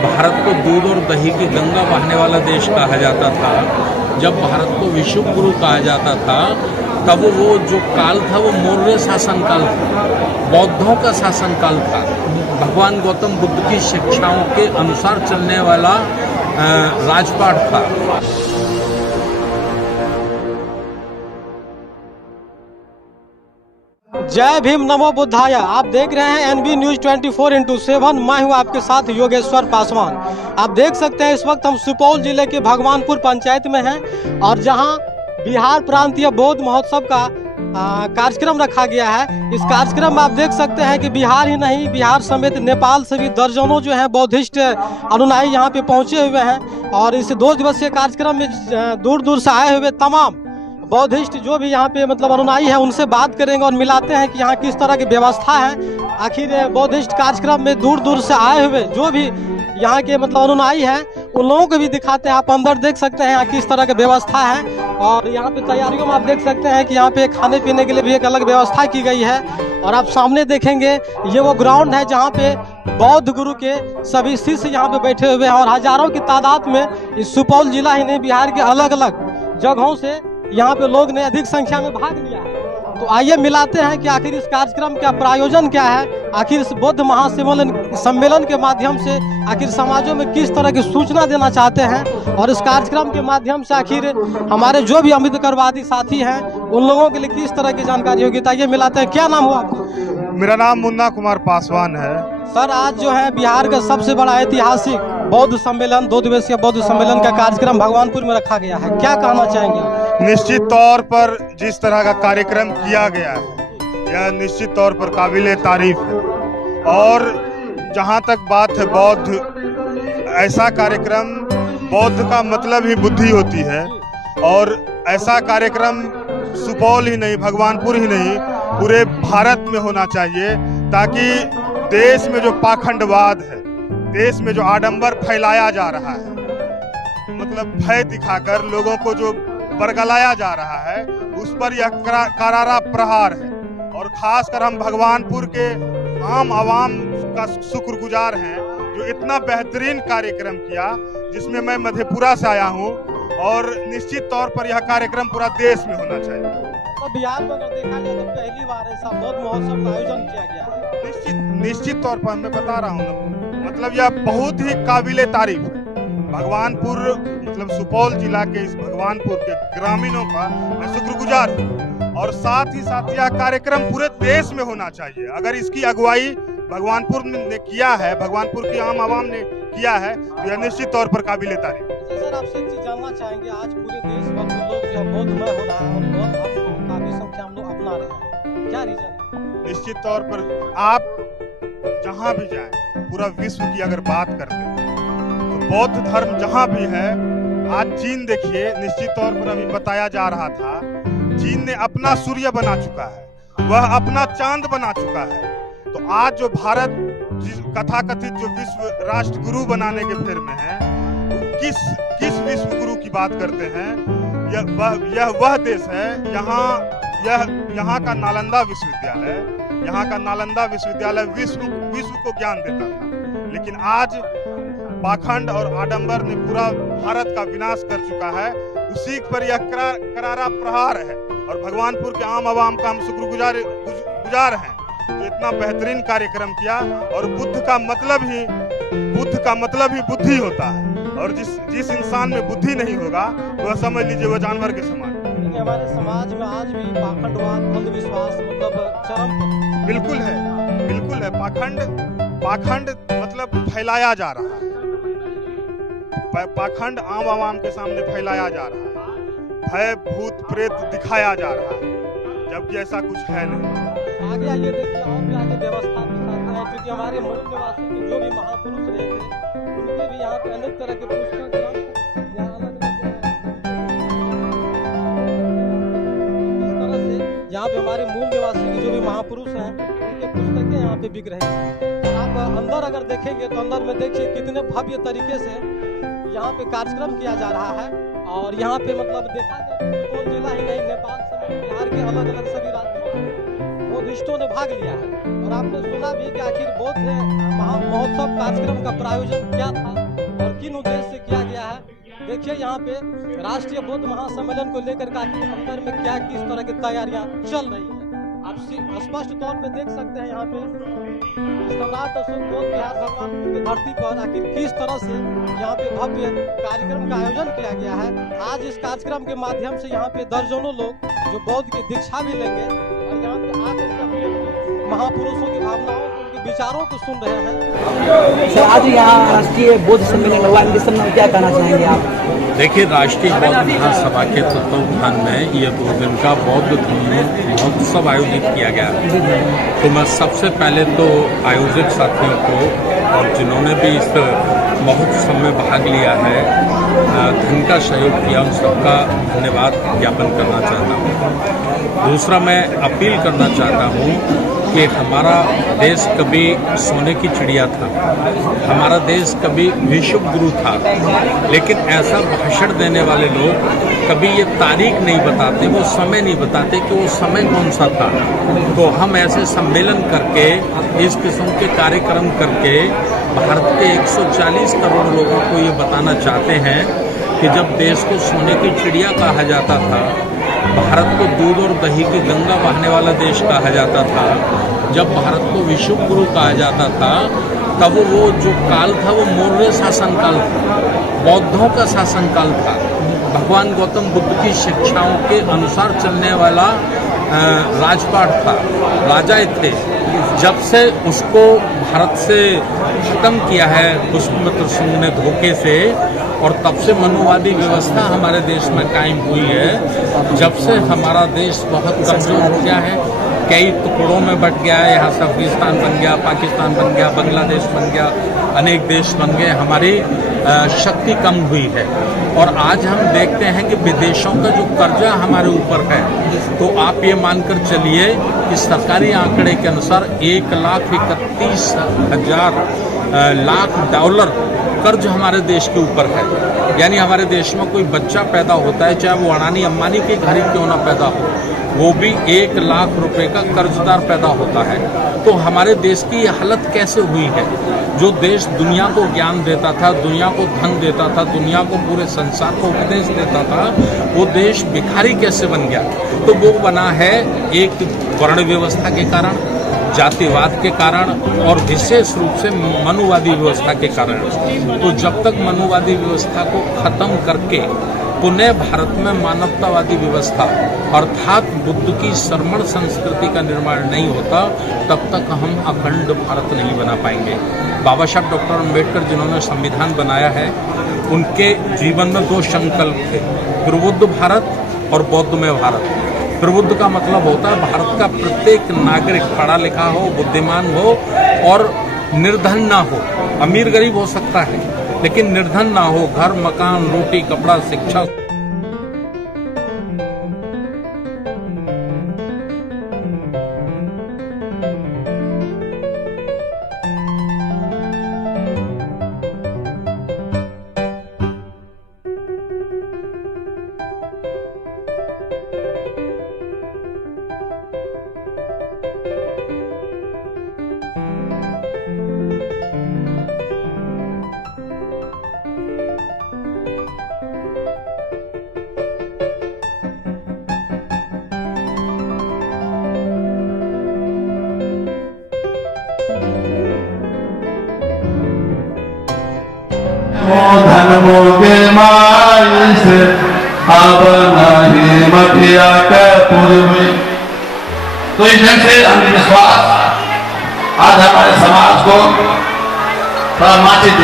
भारत को दूध और दही की गंगा बहाने वाला देश कहा जाता था, जब भारत को विश्व गुरु कहा जाता था, तब वो जो काल था वो मौर्य शासन काल था, बौद्धों का शासन काल था, भगवान गौतम बुद्ध की शिक्षाओं के अनुसार चलने वाला राजपाट था। जय भीम नमो बुद्धाय। आप देख रहे हैं एनबी न्यूज 24x7। मैं हूं आपके साथ योगेश्वर पासवान। आप देख सकते हैं इस वक्त हम सुपौल जिले के भगवानपुर पंचायत में हैं और जहां बिहार प्रांतीय बौद्ध महोत्सव का कार्यक्रम रखा गया है। इस कार्यक्रम में आप देख सकते हैं कि बिहार ही नहीं, बिहार समेत नेपाल से भी दर्जनों जो हैं बौद्धिस्ट अनुयायी यहाँ पे पहुँचे हुए हैं और इस 2 दिवसीय कार्यक्रम में दूर दूर से आए हुए तमाम बौद्धिस्ट जो भी यहाँ पे मतलब अनुयायी है उनसे बात करेंगे और मिलाते हैं कि यहाँ किस तरह की व्यवस्था है। आखिर बौद्धिस्ट कार्यक्रम में दूर दूर से आए हुए जो भी यहाँ के मतलब अनुयायी हैं उन लोगों को भी दिखाते हैं। आप अंदर देख सकते हैं यहाँ किस तरह की व्यवस्था है और यहाँ पे तैयारियों में आप देख सकते हैं कि यहाँ पे खाने पीने के लिए भी एक अलग व्यवस्था की गई है। और आप सामने देखेंगे ये वो ग्राउंड है जहाँ पे बौद्ध गुरु के सभी शिष्य यहाँ पे बैठे हुए हैं और हजारों की तादाद में इस सुपौल जिला ही नहीं बिहार के अलग अलग जगहों से यहाँ पे लोग ने अधिक संख्या में भाग लिया है। तो आइए मिलाते हैं कि आखिर इस कार्यक्रम का प्रायोजन क्या है, आखिर इस बौद्ध महासम्मेलन के माध्यम से आखिर समाजों में किस तरह की सूचना देना चाहते हैं और इस कार्यक्रम के माध्यम से आखिर हमारे जो भी अम्बेडकरवादी साथी हैं उन लोगों के लिए किस तरह की जानकारी होगी। तो आइए मिलाते हैं। क्या नाम हुआ आपका? मेरा नाम मुन्ना कुमार पासवान है। सर, आज जो है बिहार का सबसे बड़ा ऐतिहासिक बौद्ध सम्मेलन 2 दिवसीय बौद्ध सम्मेलन का कार्यक्रम भगवानपुर में रखा गया है, क्या कहना चाहेंगे आप? निश्चित तौर पर जिस तरह का कार्यक्रम किया गया है यह निश्चित तौर पर काबिले तारीफ है। और जहाँ तक बात है बौद्ध, ऐसा कार्यक्रम, बौद्ध का मतलब ही बुद्धि होती है और ऐसा कार्यक्रम सुपौल ही नहीं, भगवानपुर ही नहीं, पूरे भारत में होना चाहिए ताकि देश में जो पाखंडवाद है, देश में जो आडंबर फैलाया जा रहा है, मतलब भय दिखाकर लोगों को जो बरगलाया जा रहा है, उस पर यह करारा प्रहार है। और खासकर हम भगवानपुर के आम आवाम का शुक्रगुजार हैं जो इतना बेहतरीन कार्यक्रम किया, जिसमें मैं मधेपुरा से आया हूं और निश्चित तौर पर यह कार्यक्रम पूरा देश में होना चाहिए। तो बिहार में अगर देखा जाए तो पहली बार ऐसा बौद्ध महोत्सव का आयोजन किया गया है। निश्चित तौर पर मैं बता रहा हूँ, मतलब यह बहुत ही काबिले तारीफ है। भगवानपुर मतलब सुपौल जिला के इस भगवानपुर के ग्रामीणों का मैं शुक्रगुजार हूँ और साथ ही साथ यह कार्यक्रम पूरे देश में होना चाहिए। अगर इसकी अगुवाई भगवानपुर ने किया है, भगवानपुर की आम आवाम ने किया है, तो यह निश्चित तौर पर काबिले तारीफ है। सर, आपसे एक चीज जानना चाहेंगे, आज पूरे देश भर में लोग जो बौद्धमय हो रहा है और बौद्ध धर्म को काफी संख्या में लोग अपना रहे हैं, क्या रीजन है? निश्चित तौर पर आप जहाँ भी जाएं, पूरा विश्व की अगर बात करते हैं तो बौद्ध धर्म जहाँ भी है, आज चीन देखिए, निश्चित तौर पर अभी बताया जा रहा था, चीन ने अपना सूर्य बना चुका है, वह अपना चांद बना चुका है। तो आज जो भारत कथाकथित जो विश्व राष्ट्र गुरु बनाने के फेर में है, किस विश्व गुरु की बात करते हैं? यह वह देश है, यहाँ का नालंदा विश्वविद्यालय विश्व को ज्ञान देता था, लेकिन आज पाखंड और आडंबर ने पूरा भारत का विनाश कर चुका है। उसी पर यह करारा प्रहार है और भगवानपुर के आम आवाम का हम शुक्रगुजार हैं जो इतना बेहतरीन कार्यक्रम किया। और बुद्ध का मतलब ही बुद्धि होता है और जिस इंसान में बुद्धि नहीं होगा वह समझ लीजिए वह जानवर के समान। हमारे समाज में आज भी पाखंडवाद, अंधविश्वास मतलब चरम बिल्कुल है। पाखंड मतलब फैलाया जा रहा है, पाखंड आम आवाम के सामने फैलाया जा रहा है, भय भूत प्रेत दिखाया जा रहा है, जबकि ऐसा कुछ है नहीं। आगे आइए देखिए और भी आगे व्यवस्था दिखाते हैं, क्योंकि हमारे मूल निवासी के जो भी महापुरुष रहे थे उनके भी यहाँ पे अनेक तरह के पुस्तक यहाँ पे हमारे मूल निवासी के जो भी महापुरुष हैं उनके पुस्तकें यहाँ पे बिक रहे हैं। आप अंदर अगर देखेंगे तो अंदर में देखिए कितने भव्य तरीके से यहाँ पे कार्यक्रम किया जा रहा है। और यहाँ पे मतलब देखा जाए तो सुपौल जिला ही नहीं, नेपाल समेत बिहार के अलग अलग सभी राज्यों में बौद्धिस्टों ने भाग लिया है और आपने सुना भी कि आखिर बौद्ध महोत्सव कार्यक्रम का प्रायोजन क्या था और किन उद्देश्य से किया गया है। देखिए यहाँ पे राष्ट्रीय बौद्ध महासम्मेलन को लेकर काफी अंदर में क्या किस तरह की तैयारियां चल रही है। आप स्पष्ट तौर पे देख सकते हैं यहाँ पे सम्राट अशोक बौद्ध विहार भगवानपुर की धरती पर आखिर किस तरह से यहाँ पे भव्य कार्यक्रम का आयोजन किया गया है। आज इस कार्यक्रम के माध्यम से यहाँ पे दर्जनों लोग जो बौद्ध की दीक्षा भी लेंगे और यहाँ पे आकर के महापुरुषों की भावनाओं उनके विचारों को सुन रहे हैं। सर, आज यहाँ राष्ट्रीय बौद्ध सम्मेलन हुआ, इनके संबंध में क्या कहना चाहेंगे आप? देखिए, राष्ट्रीय बौद्ध महासभा के तत्वावधान में ये 2 दिन का बौद्ध धर्म महोत्सव आयोजित किया गया। तो मैं सबसे पहले तो आयोजक साथियों को और जिन्होंने भी इस महोत्सव में भाग लिया है, धन का सहयोग किया, उन सबका धन्यवाद ज्ञापन करना चाहता हूँ। दूसरा, मैं अपील करना चाहता हूँ कि हमारा देश कभी सोने की चिड़िया था, हमारा देश कभी विश्व गुरु था, लेकिन ऐसा भाषण देने वाले लोग कभी ये तारीख नहीं बताते, वो समय नहीं बताते कि वो समय कौन सा था। तो हम ऐसे सम्मेलन करके, इस किस्म के कार्यक्रम करके भारत के 140 करोड़ लोगों को ये बताना चाहते हैं कि जब देश को सोने की चिड़िया कहा जाता था, भारत को दूध और दही की गंगा बहाने वाला देश कहा जाता था, जब भारत को विश्व गुरु कहा जाता था, तब वो जो काल था वो मौर्य शासन काल था, बौद्धों का शासन काल था, भगवान गौतम बुद्ध की शिक्षाओं के अनुसार चलने वाला राजपाट था, राजाएं थे। जब से उसको भारत से खत्म किया है पुष्पमित्र सिंह ने धोखे से, और तब से मनुवादी व्यवस्था हमारे देश में कायम हुई है। जब से हमारा देश बहुत कमजोर हो गया है, कई टुकड़ों में बट गया है, यहाँ से अफगानिस्तान बन गया, पाकिस्तान बन गया, बांग्लादेश बन गया, अनेक देश बन गए, हमारी शक्ति कम हुई है। और आज हम देखते हैं कि विदेशों का जो कर्जा हमारे ऊपर है, तो आप ये मानकर चलिए कि सरकारी आंकड़े के अनुसार $1,31,000 कर्ज हमारे देश के ऊपर है। यानी हमारे देश में कोई बच्चा पैदा होता है, चाहे वो अडानी अंबानी के घर ही क्यों ना पैदा हो, वो भी 1 लाख रुपए का कर्जदार पैदा होता है। तो हमारे देश की ये हालत कैसे हुई है? जो देश दुनिया को ज्ञान देता था, दुनिया को धन देता था, दुनिया को पूरे संसार को उपदेश देता था, वो देश भिखारी कैसे बन गया? तो वो बना है एक वर्ण व्यवस्था के कारण, जातिवाद के कारण, और विशेष रूप से मनुवादी व्यवस्था के कारण। तो जब तक मनुवादी व्यवस्था को खत्म करके पुनः भारत में मानवतावादी व्यवस्था अर्थात बुद्ध की श्रमण संस्कृति का निर्माण नहीं होता, तब तक हम अखंड भारत नहीं बना पाएंगे। बाबा साहब डॉक्टर अम्बेडकर जिन्होंने संविधान बनाया है, उनके जीवन में 2 संकल्प थे, प्रबुद्ध भारत और बौद्धमय भारत। प्रबुद्ध का मतलब होता है भारत का प्रत्येक नागरिक पढ़ा लिखा हो, बुद्धिमान हो और निर्धन ना हो। अमीर गरीब हो सकता है, लेकिन निर्धन ना हो, घर मकान रोटी कपड़ा शिक्षा। धर्मों के माय से अब नहीं मटिया के पूर्व। तो इस ढंग से अंधविश्वास आज हमारे समाज को थोड़ा माचित